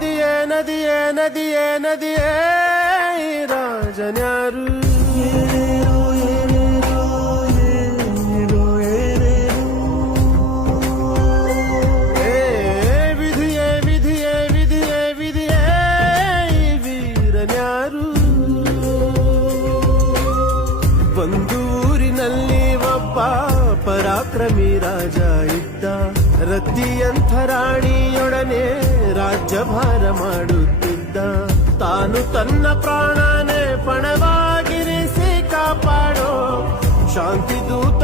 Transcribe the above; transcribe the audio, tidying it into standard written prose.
ನದಿಯೇ ನದಿಯೇ ನದಿಯೇ ನದಿಯೇ ರಾಜನ್ಯಾರು ವಿಧಿಯೇ ವಿಧಿಯೇ ವಿಧಿಯೇ ವಿಧಿಯೇ ವೀರನ್ಯಾರು ಒಂದೂರಿನಲ್ಲಿ ಒಬ್ಬ ಪರಾಕ್ರಮಿ ರಾಜ ಇದ್ದ ರತಿಯಂಥ ರಾಣಿಯೊಡನೆ ರಾಜ್ಯಭಾರ ಮಾಡುತ್ತಿದ್ದ ತಾನು ತನ್ನ ಪ್ರಾಣನೇ ಪಣವಾಗಿರಿಸಿ ಕಾಪಾಡೋ ಶಾಂತಿ ದೂತ